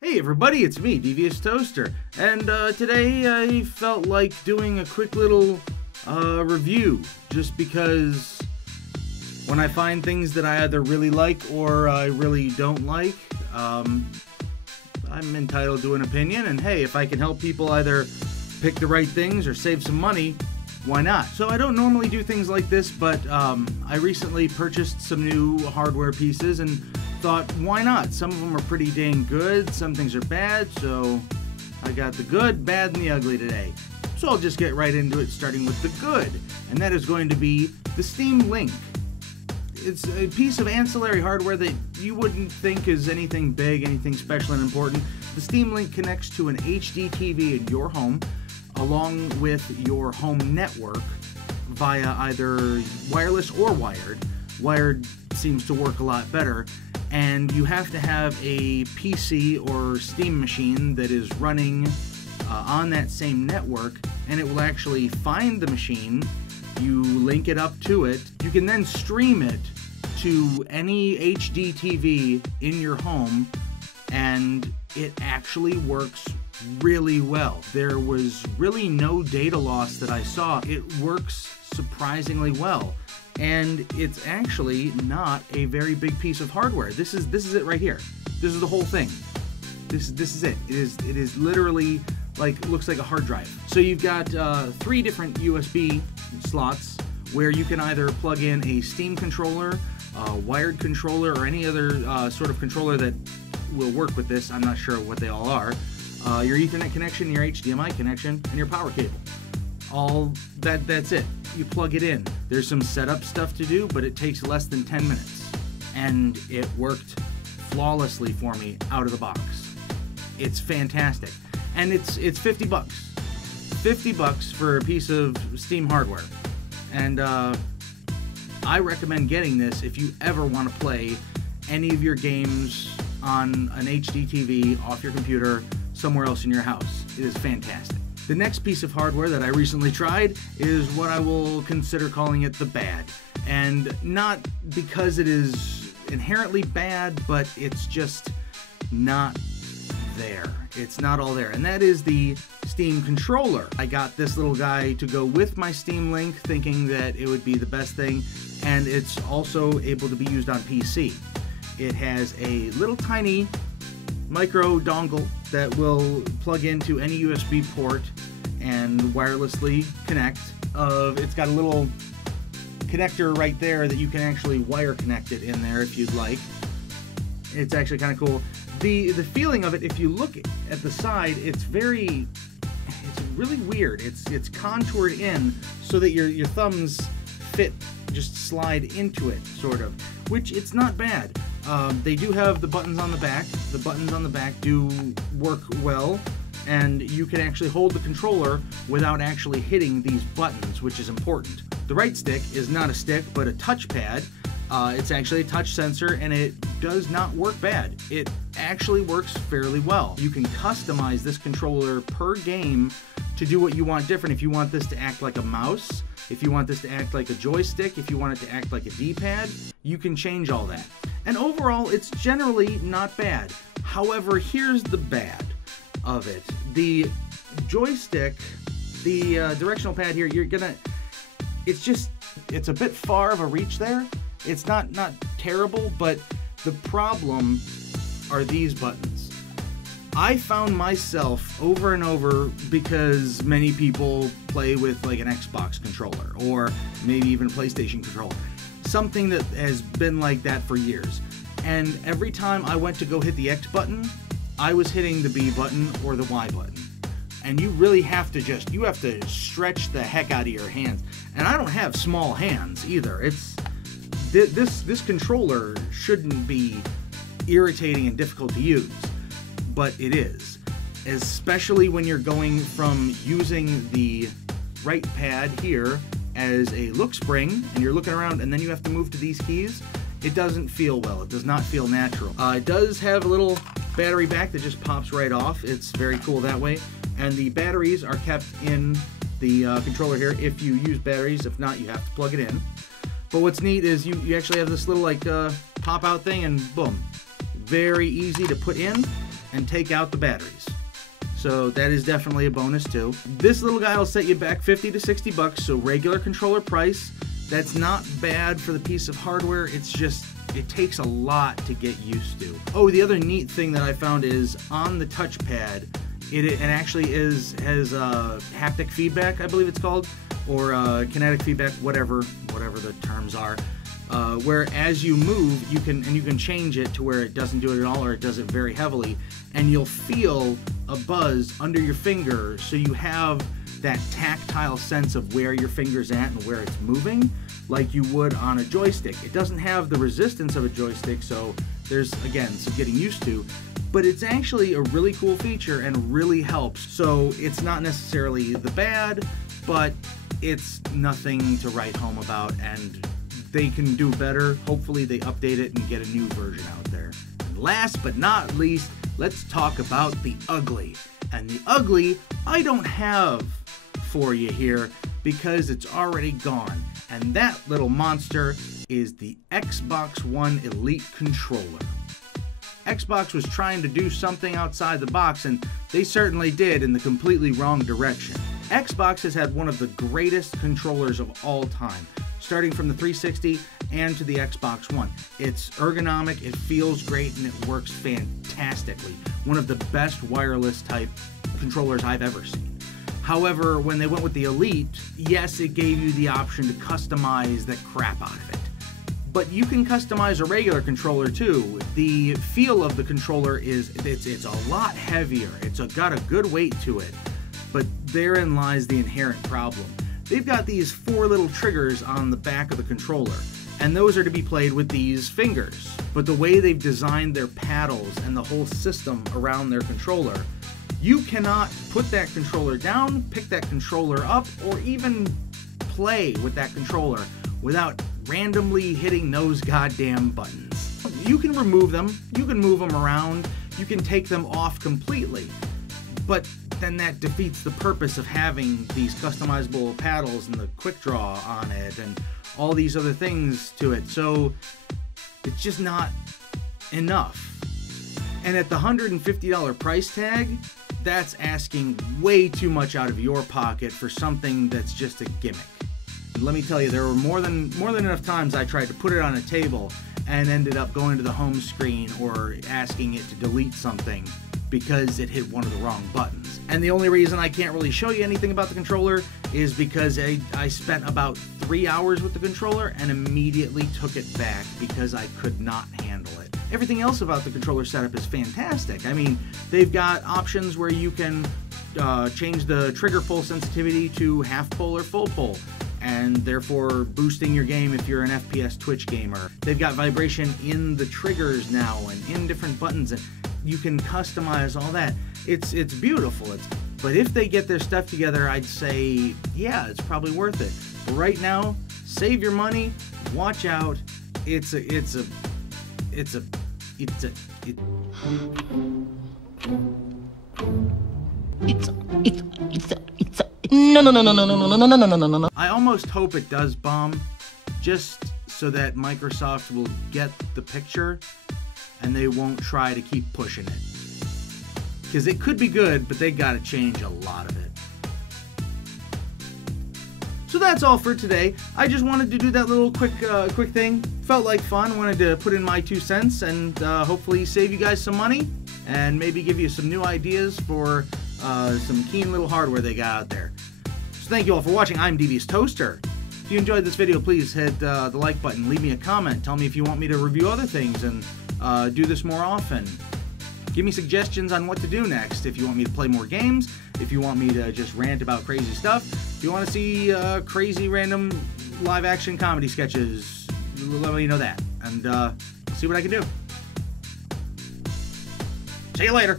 Hey everybody, it's me, Devious Toaster, and today I felt like doing a quick little review, just because when I find things that I either really like or I really don't like, I'm entitled to an opinion, and hey, if I can help people either pick the right things or save some money, why not? So I don't normally do things like this, but I recently purchased some new hardware pieces and thought, why not? Some of them are pretty dang good, some things are bad, so I got the good, bad, and the ugly today. So I'll just get right into it, starting with the good, and that is going to be the Steam Link. It's a piece of ancillary hardware that you wouldn't think is anything big, anything special and important. The Steam Link connects to an HD TV in your home, along with your home network via either wireless or wired. Wired seems to work a lot better, and you have to have a PC or Steam machine that is running on that same network, and it will actually find the machine. You link it up to it. You can then stream it to any HD TV in your home, and it actually works really well. There was really no data loss that I saw. It works surprisingly well, and it's actually not a very big piece of hardware. This is it right here. This is the whole thing. This is it. It is literally looks like a hard drive. So you've got 3 different USB slots where you can either plug in a Steam controller, a wired controller, or any other sort of controller that will work with this. I'm not sure what they all are. Your Ethernet connection, your HDMI connection, and your power cable. That's it. You plug it in. There's some setup stuff to do, but it takes less than 10 minutes. And it worked flawlessly for me out of the box. It's fantastic. And it's 50 bucks. 50 bucks for a piece of Steam hardware. And I recommend getting this if you ever want to play any of your games on an HD TV off your computer somewhere else in your house. It is fantastic. The next piece of hardware that I recently tried is what I will consider calling it the bad. And not because it is inherently bad, but it's just not there. It's not all there. And that is the Steam controller. I got this little guy to go with my Steam Link, thinking that it would be the best thing, and it's also able to be used on PC. It has a little tiny micro dongle that will plug into any USB port and wirelessly connect. It's got a little connector right there that you can actually wire connect it in there if you'd like. It's actually kind of cool. The feeling of it, if you look at the side, it's really weird. It's contoured in so that your thumbs just slide into it, sort of, which it's not bad. They do have the buttons on the back. The buttons on the back do work well, and you can actually hold the controller without actually hitting these buttons, which is important. The right stick is not a stick, but a touchpad. It's actually a touch sensor, and it does not work bad. It actually works fairly well. You can customize this controller per game to do what you want different. If you want this to act like a mouse, if you want this to act like a joystick, if you want it to act like a D-pad, you can change all that. And overall, it's generally not bad. However, here's the bad of it. The joystick, the directional pad here, it's a bit far of a reach there. It's not terrible, but the problem are these buttons. I found myself over and over, because many people play with like an Xbox controller or maybe even a PlayStation controller, something that has been like that for years. And every time I went to go hit the X button, I was hitting the B button or the Y button. And you really have to stretch the heck out of your hands. And I don't have small hands either. This controller shouldn't be irritating and difficult to use, but it is. Especially when you're going from using the right pad here as a look spring, and you're looking around, and then you have to move to these keys. It doesn't feel well. It does not feel natural. It does have a little battery back that just pops right off. It's very cool that way. And the batteries are kept in the controller here if you use batteries. If not, you have to plug it in. But what's neat is you actually have this little pop out thing, and boom. Very easy to put in. and take out the batteries. So that is definitely a bonus too. This little guy will set you back 50 to 60 bucks, so regular controller price. That's not bad for the piece of hardware, it's just, it takes a lot to get used to. Oh, the other neat thing that I found is on the touchpad, it actually has haptic feedback, I believe it's called, or kinetic feedback, whatever the terms are. Where as you move, you can change it to where it doesn't do it at all, or it does it very heavily, and you'll feel a buzz under your finger, so you have that tactile sense of where your finger's at and where it's moving, like you would on a joystick. It doesn't have the resistance of a joystick, so there's, again, some getting used to, but it's actually a really cool feature and really helps. So it's not necessarily the bad, but it's nothing to write home about, and they can do better. Hopefully they update it and get a new version out there. And last but not least, let's talk about the ugly. And the ugly, I don't have for you here because it's already gone. And that little monster is the Xbox One Elite controller. Xbox was trying to do something outside the box, and they certainly did in the completely wrong direction. Xbox has had one of the greatest controllers of all time, starting from the 360 and to the Xbox One. It's ergonomic, it feels great, and it works fantastically. One of the best wireless type controllers I've ever seen. However, when they went with the Elite, yes, it gave you the option to customize the crap out of it. But you can customize a regular controller too. The feel of the controller is, it's a lot heavier. It's got a good weight to it, but therein lies the inherent problem. They've got these 4 little triggers on the back of the controller, and those are to be played with these fingers. But the way they've designed their paddles and the whole system around their controller, you cannot put that controller down, pick that controller up, or even play with that controller without randomly hitting those goddamn buttons. You can remove them, you can move them around, you can take them off completely, but then that defeats the purpose of having these customizable paddles and the quick draw on it and all these other things to it. So it's just not enough. And at the $150 price tag, that's asking way too much out of your pocket for something that's just a gimmick. And let me tell you, there were more than enough times I tried to put it on a table and ended up going to the home screen or asking it to delete something because it hit one of the wrong buttons. And the only reason I can't really show you anything about the controller is because I spent about 3 hours with the controller and immediately took it back because I could not handle it. Everything else about the controller setup is fantastic. I mean, they've got options where you can change the trigger pull sensitivity to half pull or full pull, and therefore boosting your game if you're an FPS Twitch gamer. They've got vibration in the triggers now and in different buttons, and you can customize all that. It's beautiful. But if they get their stuff together, I'd say, yeah, it's probably worth it. But right now, save your money, watch out. No. I almost hope it does bomb, just so that Microsoft will get the picture and they won't try to keep pushing it. Because it could be good, but they gotta change a lot of it. So that's all for today. I just wanted to do that little quick thing. Felt like fun, wanted to put in my 2 cents and hopefully save you guys some money and maybe give you some new ideas for some keen little hardware they got out there. So thank you all for watching. I'm Devious Toaster. If you enjoyed this video, please hit the like button, leave me a comment, tell me if you want me to review other things and do this more often. Give me suggestions on what to do next. If you want me to play more games, if you want me to just rant about crazy stuff, if you want to see crazy random live action comedy sketches, let me know that, and see what I can do. See you later.